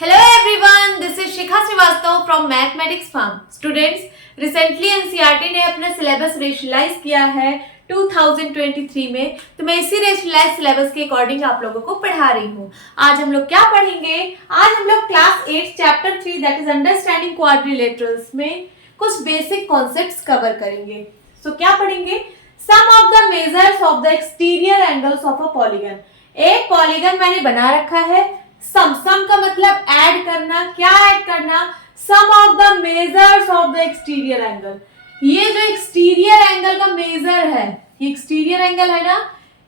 Hello everyone, this is Shikha Srivastava from Mathematics Farm. Students, recently NCERT ने अपना syllabus rationalise किया है 2023 में, तो मैं इसी रेशनलाइज सिलेबस के अकॉर्डिंग आप लोगों को पढ़ा रही हूँ। आज हम लोग क्या पढ़ेंगे? आज हम लोग class 8 chapter 3 that is understanding quadrilaterals में कुछ बेसिक कॉन्सेप्ट्स कवर करेंगे। सो क्या पढ़ेंगे? Sum of the measures of the exterior angles of a polygon. एक पॉलीगन मैंने बना रखा है, सम का मतलब ऐड करना। क्या ऐड करना? Sum of the measures of the exterior angle. ये जो एक्सटीरियर एंगल का मेजर है, ये एक्सटीरियर एंगल है ना,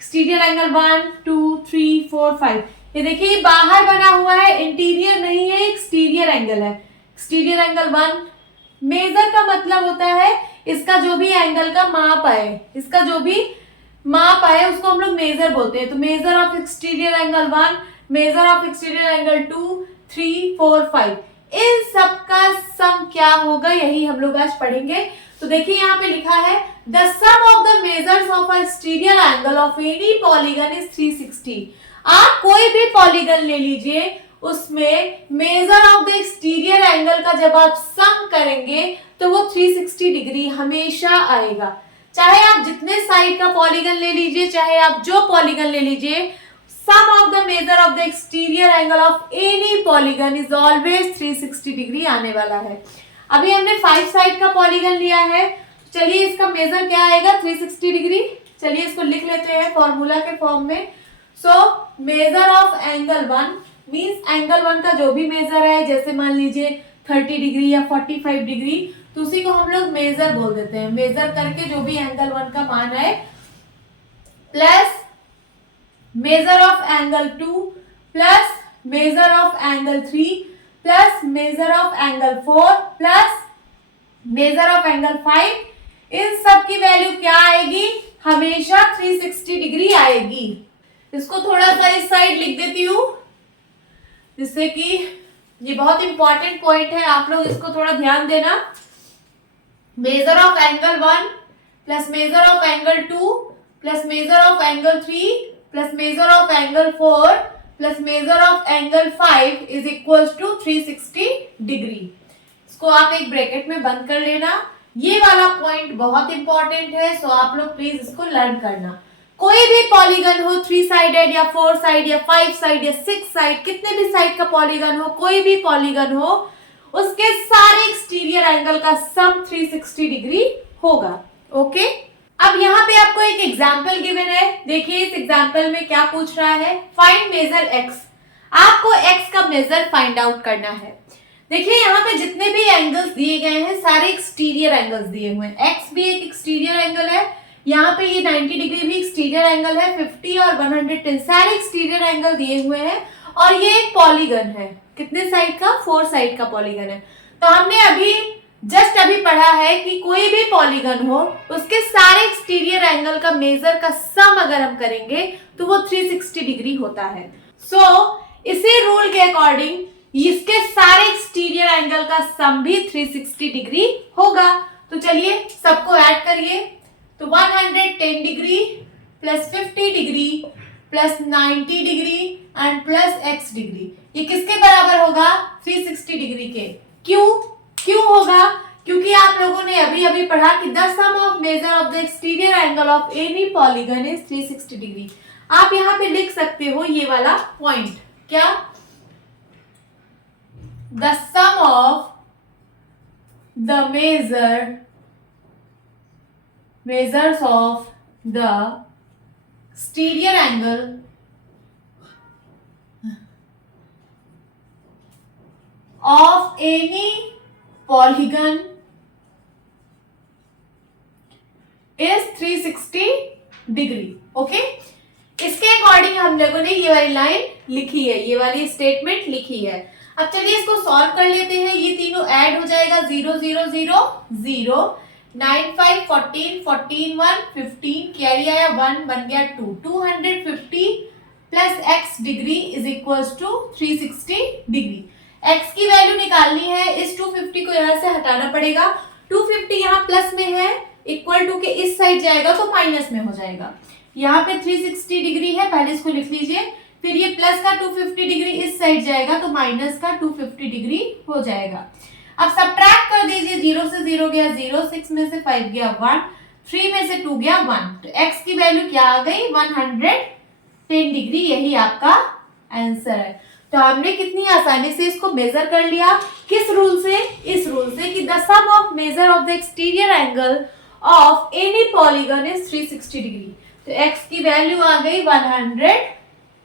एक्सटीरियर एंगल 1 2 3 4 5। ये देखिए ये बाहर बना हुआ है, इंटीरियर नहीं है, एक्सटीरियर एंगल है। Exterior angle 1। मेजर का मतलब होता है इसका जो भी एंगल का माप आए, इसका जो भी माप आए उसको हम लोग मेजर बोलते हैं। तो major of exterior angle 1, major of exterior angle 2 3 4 5, इन सब का सम क्या होगा, यही हम लोग आज पढ़ेंगे। तो देखिए यहाँ पे लिखा है the sum of the measures of exterior angle of any polygon is 360। आप कोई भी पॉलीगन ले लीजिए, उसमें measure of the exterior angle का जब आप सम करेंगे तो वो 360 डिग्री हमेशा आएगा। चाहे आप जितने साइड का पॉलीगन ले लीजिए, चाहे आप जो पॉलीगन ले लीजिए, sum of the measure of the exterior angle of any polygon is always 360 degree आने वाला है। अभी हमने 5 साइड का पॉलीगन लिया है, चलिए इसका मेजर क्या आएगा? 360 डिग्री। चलिए इसको लिख लेते हैं फॉर्मूला के फॉर्म में। So major of angle 1 means angle 1 का जो भी मेजर है, जैसे मान लीजिए 30 डिग्री या 45 डिग्री, तो उसी को हम लोग मेजर बोल देते हैं। मेजर करके जो भी एंगल 1 का मान है, plus measure of angle 2 plus measure of angle 3 plus measure of angle 4 plus measure of angle 5, इन सब की वैल्यू क्या आएगी? हमेशा 360 डिग्री आएगी। इसको थोड़ा सा इस साइड लिख देती हूं, जिससे कि ये बहुत इंपॉर्टेंट पॉइंट है, आप लोग इसको थोड़ा ध्यान देना। Measure of angle 1 plus measure of angle 2 plus measure of angle 3 plus measure of angle 4 plus measure of angle 5 is equals to 360 degree. इसको आप एक ब्रैकेट में बंद कर लेना। ये वाला पॉइंट बहुत इंपॉर्टेंट है, सो आप लोग प्लीज इसको लर्न करना। कोई भी पॉलीगन हो, 3 साइडेड या 4 साइड या 5 साइड या 6 साइड, कितने भी साइड का पॉलीगन हो, कोई भी पॉलीगन हो, उसके सारे एक्सटीरियर एंगल का सम 360 डिग्री होगा। ओके, अब यहाँ पे आपको एक एग्जाम्पल गिवन है। देखिए इस एग्जाम्पल में क्या पूछ रहा है? Find measure x। आपको x का मेजर फाइंड आउट करना है। देखिए यहाँ पे जितने भी एंगल्स दिए गए हैं, सारे एक्सटीरियर एंगल्स दिए हुए हैं। x भी एक एक्सटीरियर एंगल है, यहाँ पे ये 90 डिग्री भी एक्सटीरियर एंगल है, 50 और 110 सारे एक्सटीरियर एंगल दिए हुए हैं। और ये एक पॉलीगन है, कितने साइड का? 4 साइड का पॉलीगन है। तो हमने अभी जस्ट अभी पढ़ा है कि कोई भी पॉलीगन हो, उसके सारे एक्सटीरियर एंगल का मेजर का सम अगर हम करेंगे तो वो 360 डिग्री होता है। सो इसी रूल के अकॉर्डिंग इसके सारे एक्सटीरियर एंगल का सम भी 360 डिग्री होगा। तो चलिए सबको ऐड करिए। तो 110 degree plus 50 degree plus 90 degree and plus x degree, ये किसके बराबर होगा? 360 डिग्री के। क्यों होगा? क्योंकि आप लोगों ने अभी अभी पढ़ा कि the sum of measure of the exterior angle of any polygon is 360 degree. आप यहाँ पे लिख सकते हो ये वाला पॉइंट, क्या? The sum of the measures of the exterior angle of any polygon is 360 degree. Okay, इसके अकॉर्डिंग हम लोगों ने ये वाली लाइन लिखी है, ये वाली स्टेटमेंट लिखी है। अब चलिए इसको सॉल्व कर लेते हैं। ये तीनों ऐड हो जाएगा, 0 0 0 0 9 5 14 14 1 15, कैरी आया 1 बन गया 2, 250 plus x degree is equals to 360 degree. x की वैल्यू निकालनी है, इस 250 को यहाँ से हटाना पड़ेगा। 250 यहाँ प्लस में है, इक्वल टू के इस साइड जाएगा तो माइनस में हो जाएगा। यहाँ पे 360 डिग्री है, पहले इसको लिख लीजिए। फिर ये प्लस का 250 डिग्री इस साइड जाएगा तो माइनस का 250 डिग्री हो जाएगा। अब सब्ट्रैक्ट कर दीजिए, 0 से 0 गया 0, 6 में से 5 गया 1, 3 में से 2 गया 1, तो x की वैल्यू क्या आ गई 110 डिग्री। यही आपका आंसर है। तो हमने कितनी आसानी से इसको मेजर कर लिया, किस रूल से, इस रूल से कि the sum of measure of the exterior angle of any polygon is 360 degree. तो x की वैल्यू आ गई 110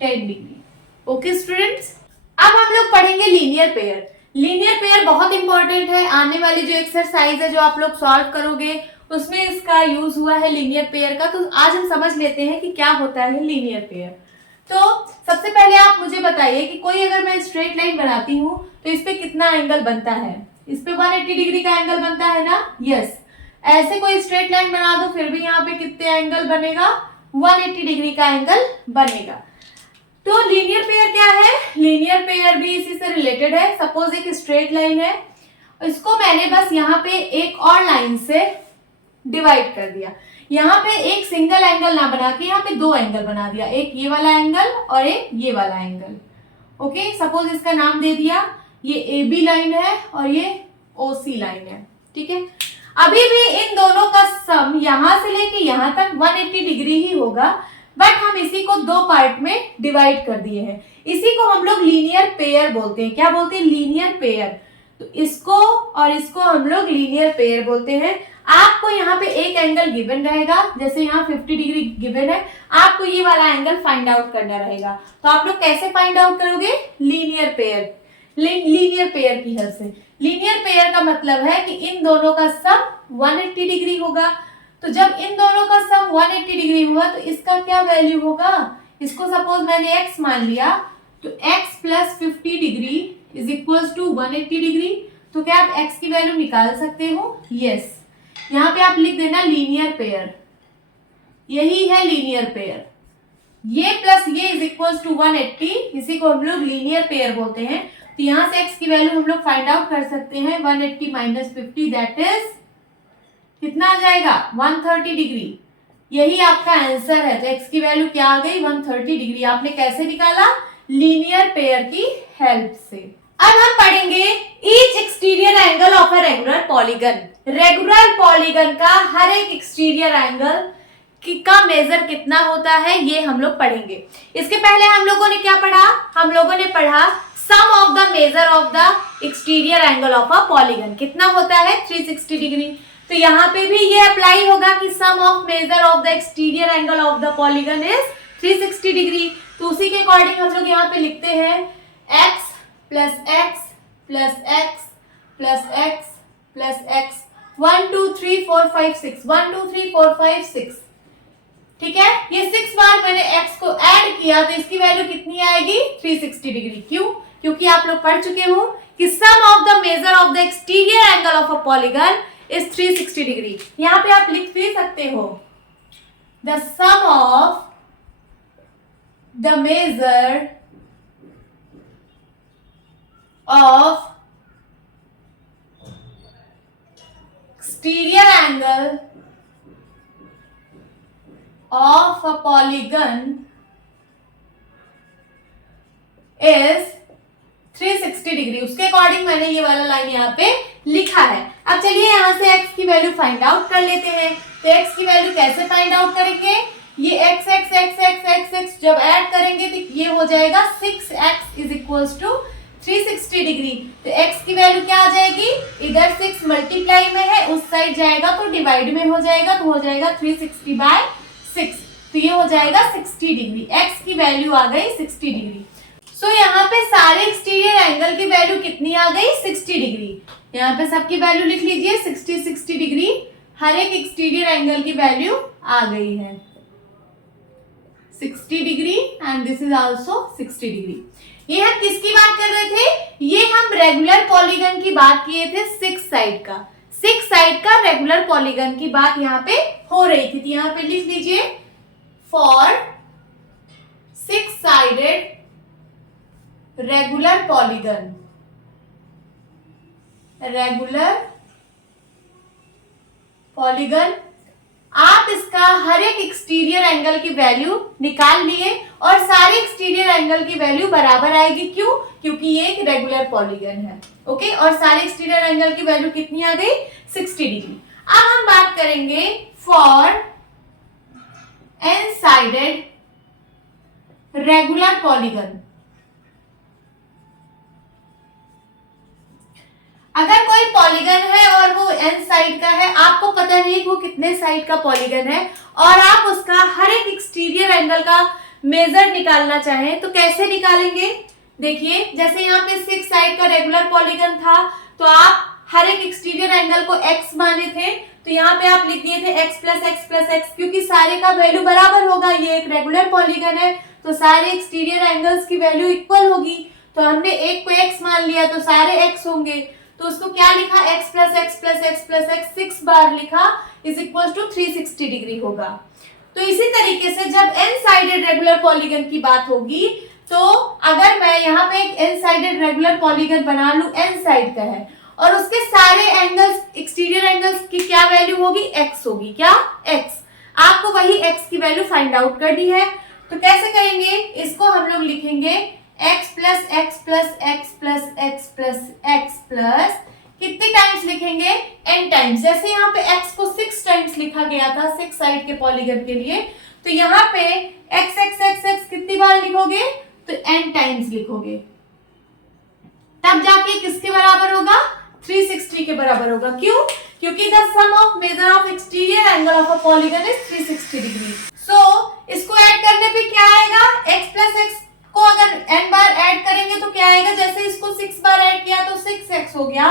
डिग्री। ओके स्टूडेंट्स, अब हम लोग पढ़ेंगे लीनियर पेयर। लीनियर पेयर बहुत इंपॉर्टेंट है। आने वाली जो एक्सरसाइज है जो आप लोग सॉल्व करोगे उसमें इसका यूज हुआ है लीनियर पेयर का। तो आज हम समझ लेते हैं कि क्या होता है लीनियर पेयर। तो सबसे पहले आप मुझे बताइए कि कोई अगर मैं स्ट्रेट लाइन बनाती हूँ तो इस पे कितना एंगल बनता है? इस पे 180 डिग्री का एंगल बनता है ना? यस। ऐसे कोई स्ट्रेट लाइन बना दो फिर भी यहाँ पे कितने एंगल बनेगा? 180 डिग्री का एंगल बनेगा। तो लीनियर पेयर क्या है? लीनियर पेयर भी इसी से रिलेटेड है। सपोज एक स्ट्रेट लाइन है, इसको मैंने बस यहाँ पे एक और लाइन से डिवाइड कर दिया। यहाँ पे एक सिंगल एंगल ना बना के यहाँ पे दो एंगल बना दिया, एक ये वाला एंगल और एक ये वाला एंगल। ओके, सपोज इसका नाम दे दिया, ये ए बी लाइन है और ये ओ सी लाइन है। ठीक है, अभी भी इन दोनों का सम यहाँ से लेके यहाँ तक 180 डिग्री ही होगा, बट हम इसी को दो पार्ट में डिवाइड कर दिए हैं। इसी को हम लोग लीनियर पेयर बोलते हैं। क्या बोलते हैं? Linear pair. तो इसको और इसको हम लोग लीनियर पेयर बोलते हैं। आपको यहाँ पे एक एंगल गिवन रहेगा, जैसे यहाँ 50 डिग्री गिवन है, आपको ये वाला एंगल फाइंड आउट करना रहेगा। तो आप लोग कैसे फाइंड आउट करोगे? लीनियर पेयर, लीनियर पेयर की हेल्प से। लीनियर पेयर का मतलब है कि इन दोनों का सम 180 डिग्री होगा। तो जब इन दोनों का सम 180 डिग्री हुआ तो इसका क्या वैल्यू होगा? इसको सपोज मैंने x मान लिया, तो x plus 50 degree is equal to 180 degree. तो क्या आप x की वैल्यू निकाल सकते हो? यस। यहाँ पे आप लिख देना लीनियर पेयर, यही है लीनियर पेयर। ये प्लस ये इज इक्वल टू 180, इसी को हम लोग लीनियर पेयर बोलते हैं। तो यहाँ से x की वैल्यू हम लोग फाइंड आउट कर सकते हैं। 180 माइनस 50 दैट इज कितना आ जाएगा? 130 डिग्री। यही आपका आंसर है। तो x की वैल्यू क्या आ गई? 130 डिग्री। आपने कैसे निकाला? लीनियर पेयर की हेल्प से। अब हम पढ़ेंगे each exterior angle of a regular polygon. Regular polygon का हर एक एक्सटीरियर एंगल का मेजर कितना होता है ये हम लोग पढ़ेंगे। इसके पहले हम लोगों ने क्या पढ़ा? हम लोगों ने पढ़ा sum of the measure of the exterior angle of a polygon कितना होता है? 360 डिग्री। तो यहाँ पे भी ये अप्लाई होगा कि sum of measure of the exterior angle of the polygon is 360 degree. तो उसी के अकॉर्डिंग हम लोग यहाँ पे लिखते हैं x plus x plus x plus x plus x 1 2 3 4 5 6 1 2 3 4 5 6। ठीक है, ये 6 बार मैंने x को ऐड किया तो इसकी वैल्यू कितनी आएगी? 360 डिग्री। क्यों? क्योंकि आप लोग पढ़ चुके हो कि sum of the measure of the exterior angle of a polygon is 360 degree. यहाँ पे आप लिख भी सकते हो the sum of the measure of exterior angle of a polygon is 360 degree. उसके अकॉर्डिंग मैंने ये वाला लाइन यहाँ पे लिखा है। अब चलिए यहाँ से x की वैल्यू फाइंड आउट कर लेते हैं। तो x की वैल्यू कैसे फाइंड आउट करेंगे? ये x x x x x x जब ऐड करेंगे तो ये हो जाएगा 6x is equals to 360 degree. तो x की वैल्यू क्या आ जाएगी? इधर 6 मल्टीप्लाई में है, उस साइड जाएगा तो डिवाइड में हो जाएगा, तो हो जाएगा 360 बाय 6। तो ये हो जाएगा 60 डिग्री। x की वैल्यू आ गई 60 डिग्री। सो यहाँ पे सारे एक्सटीरियर एंगल की वैल्यू कितनी आ गई? 60 डिग्री। यहाँ पे सबकी वैल्यू लिख लीजिए 60 डिग्री। हर एक एक्सटीरियर एंगल की वैल्यू आ गई है 60 degree and this is also 60 degree. ये हम किसकी बात कर रहे थे? ये हम रेगुलर पॉलीगन की बात किए थे, 6 साइड का। 6 साइड का रेगुलर पॉलीगन की बात यहाँ पे हो रही थी। यहाँ पे लिख लीजिए for 6 sided regular polygon. Regular polygon आप इसका हर एक एक्सटीरियर एंगल की वैल्यू निकाल लिए और सारे एक्सटीरियर एंगल की वैल्यू बराबर आएगी। क्यों? क्योंकि ये एक रेगुलर पॉलीगन है। ओके, और सारे एक्सटीरियर एंगल की वैल्यू कितनी आ गई? 60 डिग्री। अब हम बात करेंगे for n sided regular polygon. अगर कोई पॉलीगन है और वो एन साइड का है, आपको पता नहीं कि वो कितने साइड का पॉलीगन है, और आप उसका हर एक एक्सटीरियर एंगल का मेजर निकालना चाहें तो कैसे निकालेंगे? देखिए, जैसे यहाँ पे 6 साइड का रेगुलर पॉलीगन था तो आप हर एक एक्सटीरियर एंगल को x माने थे, तो यहाँ पे आप लिख दिए थे x plus x plus x, क्योंकि सारे का वैल्यू बराबर होगा। ये एक रेगुलर पॉलीगन है तो सारे एक्सटीरियर एंगल्स की वैल्यू इक्वल होगी। तो हमने एक को x मान लिया तो सारे x होंगे, तो उसको क्या लिखा? x plus x plus x plus x 6 बार लिखा इज इक्वल टू 360 डिग्री होगा। तो इसी तरीके से जब एन साइडेड रेगुलर पॉलीगन की बात होगी, तो अगर मैं यहाँ पे एक एन साइडेड रेगुलर पॉलीगन बना लूं, एन साइड का है, और उसके सारे एंगल्स, एक्सटीरियर एंगल्स की क्या वैल्यू होगी? x होगी। क्या? x। आपको वही x की वैल्यू फाइंड आउट करनी है, तो कैसे करेंगे? इसको हम लोग लिखेंगे x plus x plus x plus x plus x plus, कितने टाइम्स लिखेंगे? n times. जैसे यहाँ पे x को 6 टाइम्स लिखा गया था 6 साइड के पॉलीगन के लिए, तो यहाँ पे x x x x कितनी बार लिखोगे? तो n टाइम्स लिखोगे, तब जाके किसके बराबर होगा? 360 के बराबर होगा। क्यों? क्योंकि the sum of measure of exterior angle of a polygon is 360 degree. So इसको ऐड करने पे क्या आएगा? x प्लस एक्स को अगर n बार ऐड करेंगे तो क्या आएगा? जैसे इसको 6 बार ऐड किया तो 6x हो गया,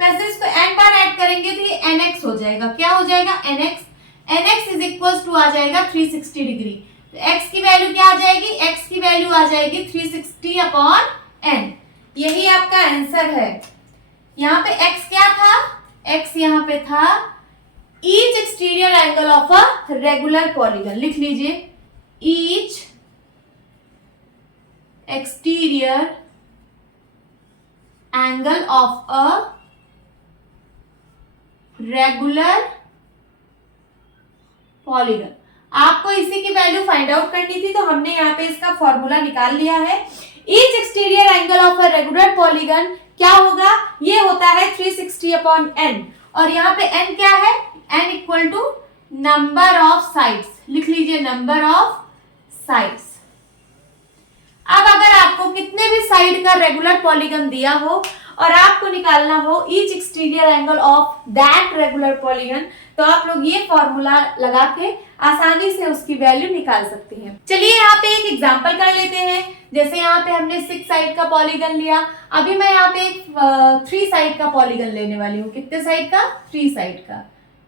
वैसे इसको n बार ऐड करेंगे तो ये nx हो जाएगा। क्या हो जाएगा? nx। nx is equal to आ जाएगा 360 डिग्री। तो x की वैल्यू क्या आ जाएगी? x की वैल्यू आ जाएगी 360 अपॉन n। यही आपका आंसर है। यहाँ पे x क्या था? x यहाँ पे था each exterior angle of a regular polygon. लिख लीजिए, each exterior angle of a regular polygon. आपको इसी की वैल्यू फाइंड आउट करनी थी, तो हमने यहाँ पे इसका फॉर्मूला निकाल लिया है। Each exterior angle of a regular polygon क्या होगा? ये होता है 360 अपॉन n, और यहाँ पे n क्या है? n equal to number of sides. लिख लीजिए, नंबर ऑफ साइड्स। अब अगर आपको कितने भी साइड का रेगुलर पॉलीगन दिया हो और आपको निकालना हो each exterior angle of that regular polygon, तो आप लोग ये फॉर्मूला लगा के आसानी से उसकी वैल्यू निकाल सकते हैं। चलिए यहाँ पे एक एग्जांपल कर लेते हैं। जैसे यहाँ पे हमने 6 साइड का पॉलीगन लिया, अभी मैं यहाँ पे एक 3 साइड का पॉलीगन लेने वाली हूँ। कितने साइड का? 3 साइड का।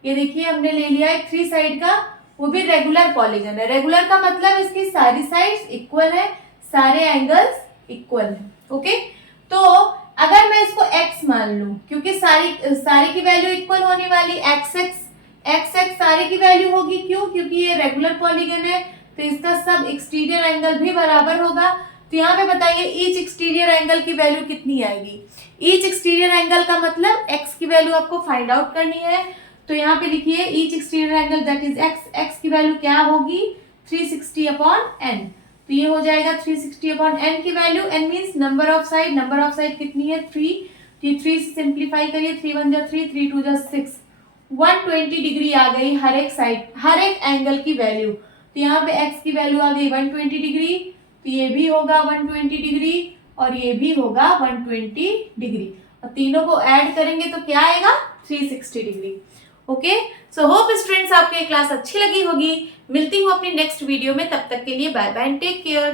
ये देखिए, हमने ले लिया एक 3 साइड का, वो भी रेगुलर पॉलीगन है। रेगुलर का मतलब इसकी सारी साइड्स इक्वल है, सारे एंगल्स इक्वल है। ओके, तो अगर मैं इसको x मान लूं, क्योंकि सारी की वैल्यू इक्वल होने वाली, x x सारे की वैल्यू होगी। क्यों? क्योंकि ये रेगुलर पॉलीगन है तो इसका सब एक्सटीरियर एंगल भी बराबर होगा। तो यहाँ पे बताइए ईच एक्सटीरियर एंगल की वैल्यू कितनी आएगी? ईच एक्सटीरियर एंगल का मतलब x की वैल्यू आपको फाइंड आउट करनी है, तो यहाँ पे लिखिए each exterior angle that is x की वैल्यू क्या होगी? 360 अपॉन n। तो ये हो जाएगा 360 अपॉन n की value. n means number of side. Number of side कितनी है? 3। तो ये 3 से सिंप्लीफाई करिए, 3 1 जा 3, 3 2 जा 6। 120 डिग्री आ गई हर एक साइड, हर एक एंगल की वैल्यू। तो यहाँ पे x की वैल्यू आ गई 120 डिग्री, तो ये भी होगा 120 डिग्री और ये भी होगा 120 डिग्री, और तीनों को ऐड करेंगे तो क्या आएगा? 360 degree. Okay, so hope students आपको ये क्लास अच्छी लगी होगी। मिलती हूँ अपनी नेक्स्ट वीडियो में, तब तक के लिए bye bye and take care.